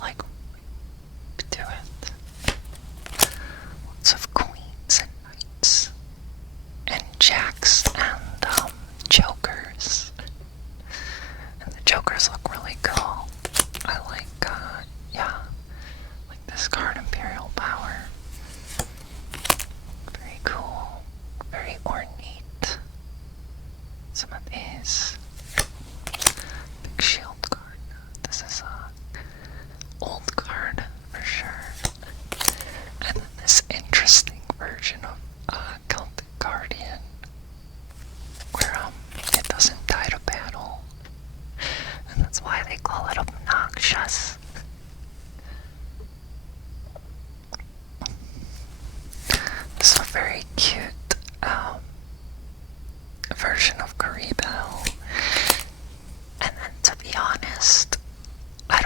like do it. Lots of queens and knights and jacks and jokers. And the jokers look really cool. I like, yeah, like this card, Imperial Power. Very cool, very ornate. Some of these. Big shield card. This is a old card for sure. And then this interesting version of Celtic Guardian, where it doesn't die to battle, and that's why they call it obnoxious. This is a very cute version of Karibel. And then, to be honest, I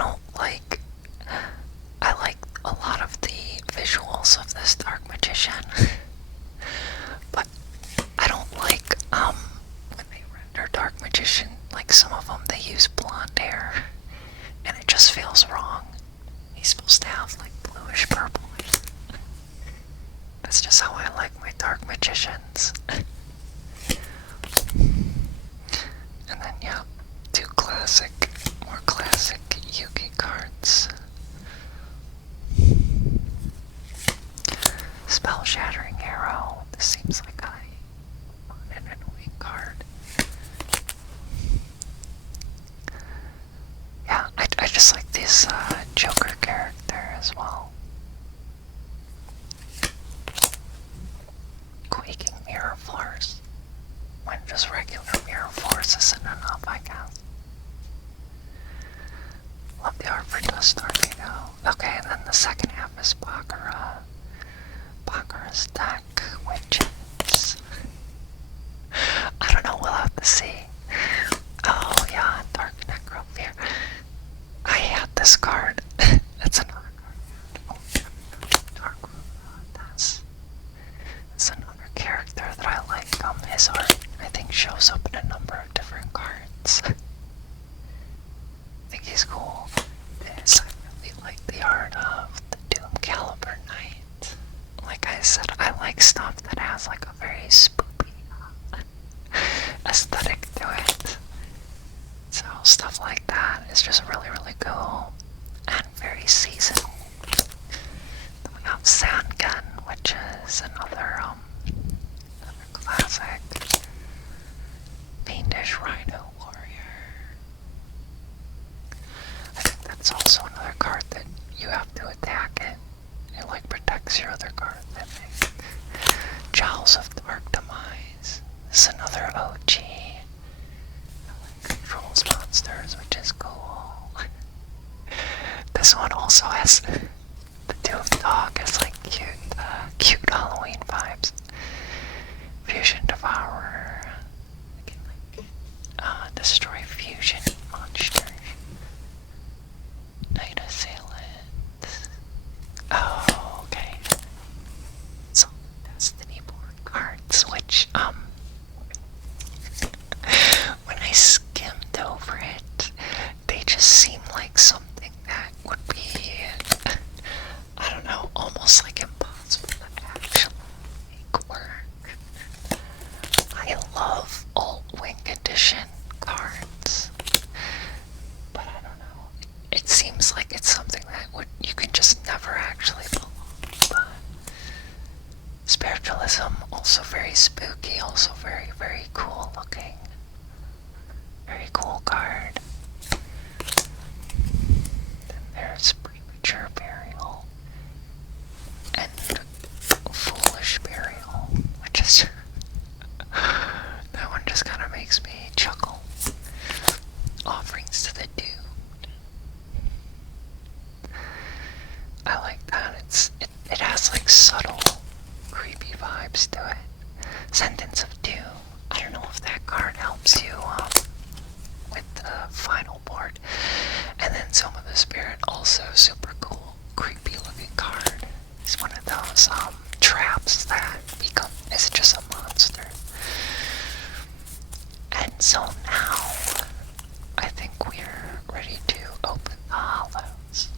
like a lot of the visuals of this Dark Magician, but I don't like when they render Dark Magician, like some of them they use blonde hair, and it just feels wrong. He's supposed to have like bluish purple. That's just how I like my Dark Magicians. And then, yeah, two more classic Yugi cards. Spell Shattering Arrow. This seems like an annoying card. Yeah, I just like this Joker character as well. Quaking Mirror Force. When just regular Mirror Force isn't enough, I guess. Love the art for Dust Tornado. Okay, and then the second half is Bakura. Bakura's deck, witches. I don't know, we'll have to see. Oh yeah, Dark Necrofear. I had this card. It's another card. Dark That's another character that I like. His art, I think, shows up in a number of different cards. I think he's cool. Yes, I really like the art of the Doom Caliber Knight. Like I said, I like stuff that has like a very spooky aesthetic to it. So stuff like that is just really, really cool and very seasonal. Then we have Sandgun, which is another classic. Fiendish Rhino Warrior. I think that's also another card that you have to attack it. It like protects your other cards, I think. Jowls of Dark Demise. This is another OG. Controls monsters, which is cool. This one also has the Doomed Dog has like cute Halloween vibes. Fusion Devourer. I can destroy fusion monsters. Night Assailant. Oh, okay. So Destiny board cards, which when I skimmed over it, they just seem like something that would be, I don't know, almost like impossible to actually make work. I love Alt-Wing Edition cards, but I don't know. It seems like it's something that you can just never actually pull off. But Spiritualism, also very spooky, also very, very cool looking. Very cool card. Then there's Premature Burial and Foolish Burial, which is that one just kind of makes me chuckle. Offerings to the Doomed. I like that. It has like subtle, creepy vibes to it. Sentence of Doom. I don't know if that card helps you with the final board. And then Zone of the Spirit, also super cool, creepy looking card. It's one of those traps that is just a monster. And so now, I think we're ready to open the Holos.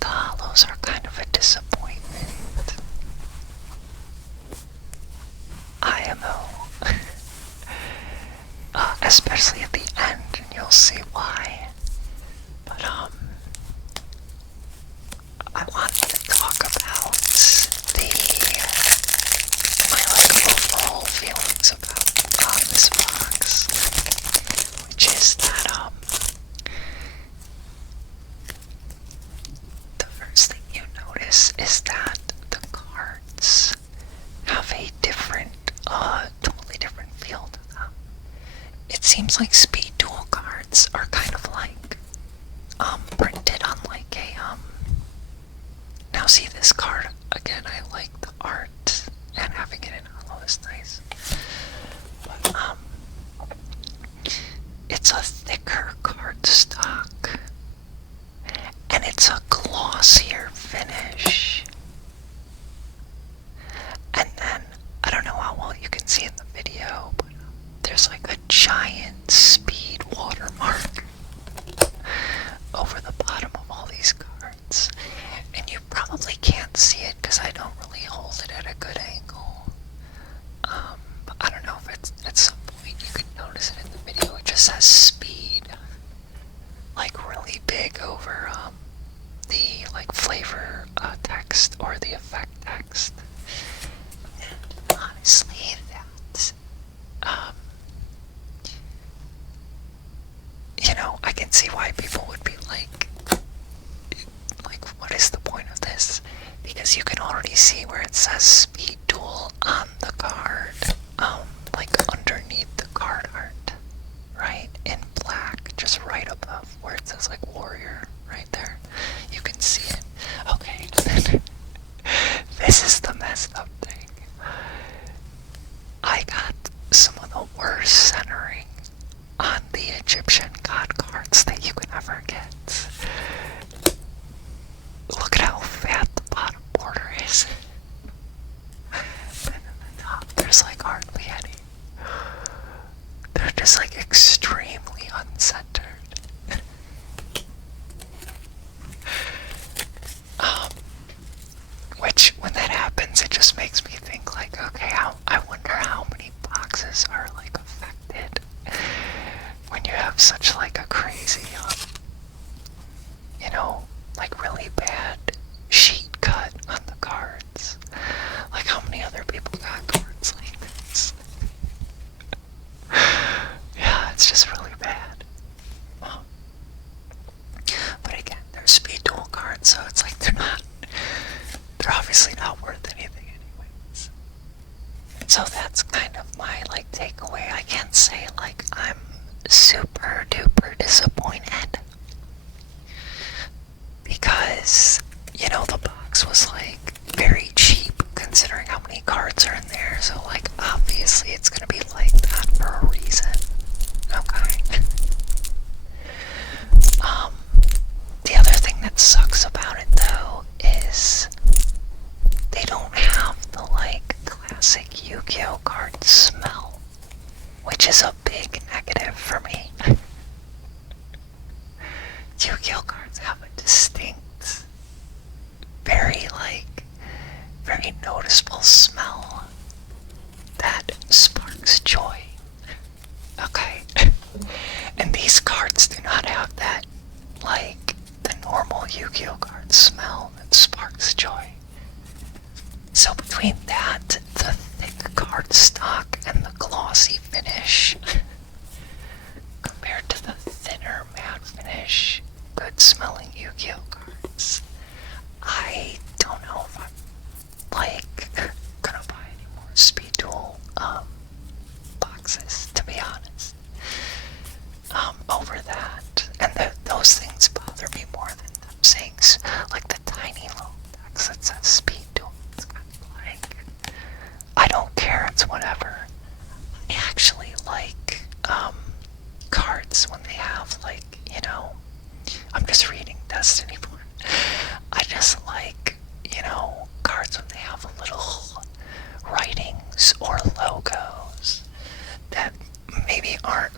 the Holos are kind of a disappointment. IMO. Especially at the end, and you'll see why. But, I wanted to talk about my overall feelings about this box, which is that the first thing you notice is that the cards have a different, totally different feel to them. It seems like speed duel cards are kind of like printed on like a now see this card again, I like the art and having it in Holo is nice. But it's a thicker cardstock and it's a glossier finish. And then I don't know how well you can see in the video, but there's like a giant speed watermark over the bottom of all these cards. And you probably can't see it because I don't really hold it at a good angle. But I don't know if it's at some point you could notice it in the video. It just says speed, like really big over the like flavor text or the effect text. And honestly, that you know, I can see why people would be like, what is the point of this? Because you can already see where it says speed duel on the card, like underneath the card art, right? In black, just right above where it says like warrior, right there. You can see it. Okay, this is the messed up thing. I got some of the worst centering on the Egyptian god cards that you can ever get. Look at how fat the bottom border is. And then the top, there's like hardly any. They're just like extremely uncentered. Which, when that happens, it just makes me think like, okay, I wonder how many boxes are like affected when you have such like a crazy, you know, like really bad sheet cut on the cards. Like how many other people got cards like this? Yeah, it's just really bad. But again, they're speed duel cards, so it's like they're obviously not worth anything anyways. So that's kind of my like takeaway. I can't say like I'm super duper disappointed because, you know, the box was like very cheap considering how many cards are in there, so like obviously it's gonna be like that for a reason. Okay. The other thing that sucks about it though is they don't have the like classic Yu-Gi-Oh card smell, which is a big negative for me. Yu-Gi-Oh cards have a distinct, very noticeable smell that sparks joy. Okay? And these cards do not have that, like the normal Yu-Gi-Oh card smell that sparks joy. So between that, the thick cardstock, and the glossy finish, compared to the thinner matte finish, good smelling Yu-Gi-Oh cards, I don't know if I'm like gonna buy any more speed duel boxes, to be honest. Over that, and those things bother me more than them saying like the tiny little text that says speed duel. It's kind of like, I don't care, it's whatever. I actually like cards when they have like, you know, I'm just reading Destiny Born. I just like, you know, cards when they have little writings or logos that maybe aren't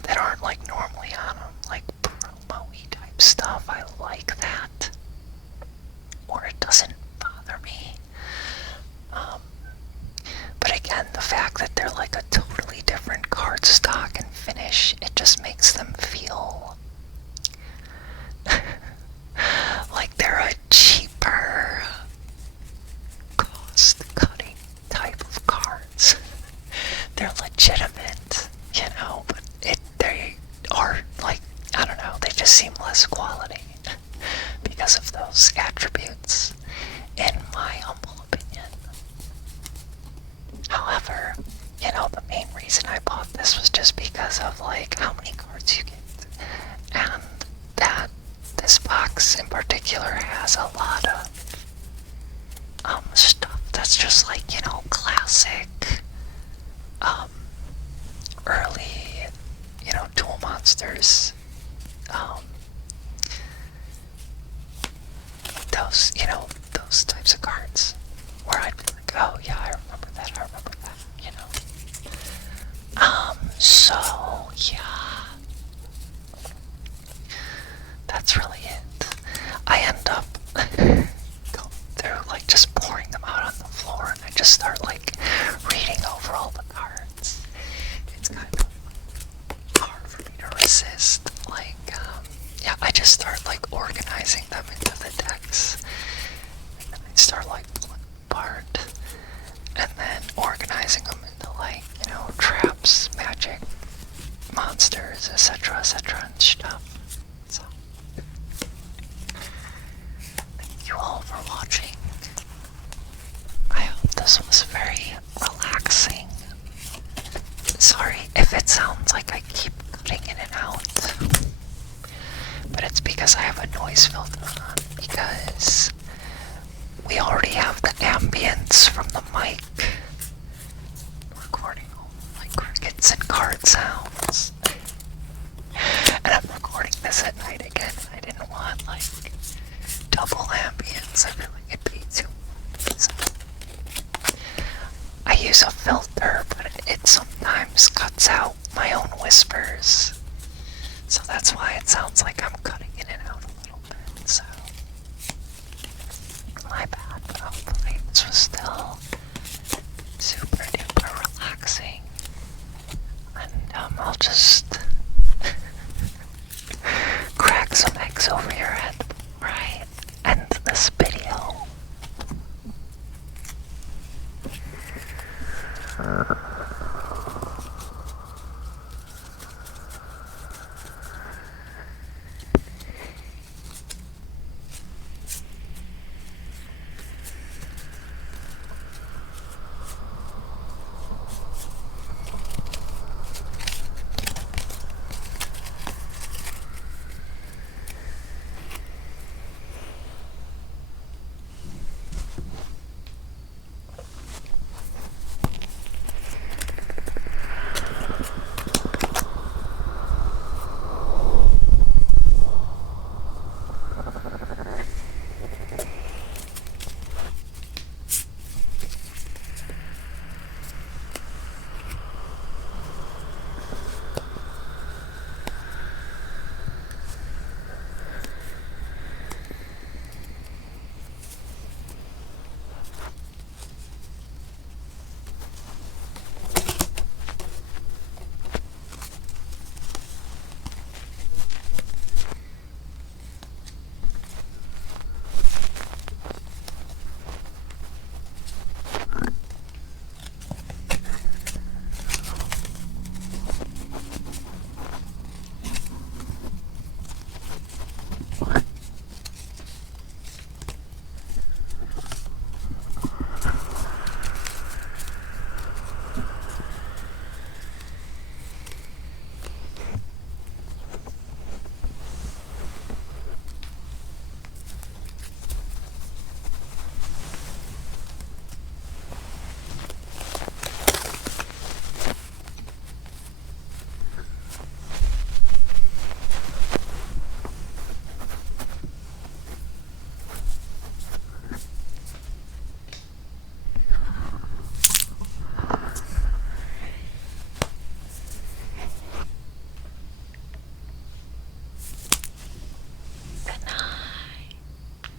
like normally on them, like promo-y type stuff. I like that. quality because of those attributes, in my humble opinion. However, the main reason I bought this was just because of, like, how many cards you get. And that this box in particular has a lot of stuff that's just like, classic early, Duel Monsters. Those types of cards where I'd be like, oh yeah, I remember that, so yeah, that's really it. I end up going through, like, just pouring them out on the floor, and I just start, like, reading over all the cards. It's kind of hard for me to resist. Like, yeah, I just start, like, organizing them into the decks, and then I start, like, pulling them apart, and then organizing them into, like, traps, magic, monsters, etc., and stuff. So, thank you all for watching. I hope this was very relaxing. Sorry if it sounds like I keep cutting in and out, but it's because I have a noise filter on, because we already have the ambience from the mic recording all, like, crickets and card sounds. And I'm recording this at night again. I didn't want, like, double ambience. I feel like it'd be too much. So I use a filter, but it sometimes cuts out my own whispers. So that's why it sounds like I'm cutting in and out a little bit. So, my bad, but hopefully this was still super duper relaxing. And I'll just crack some eggs over your head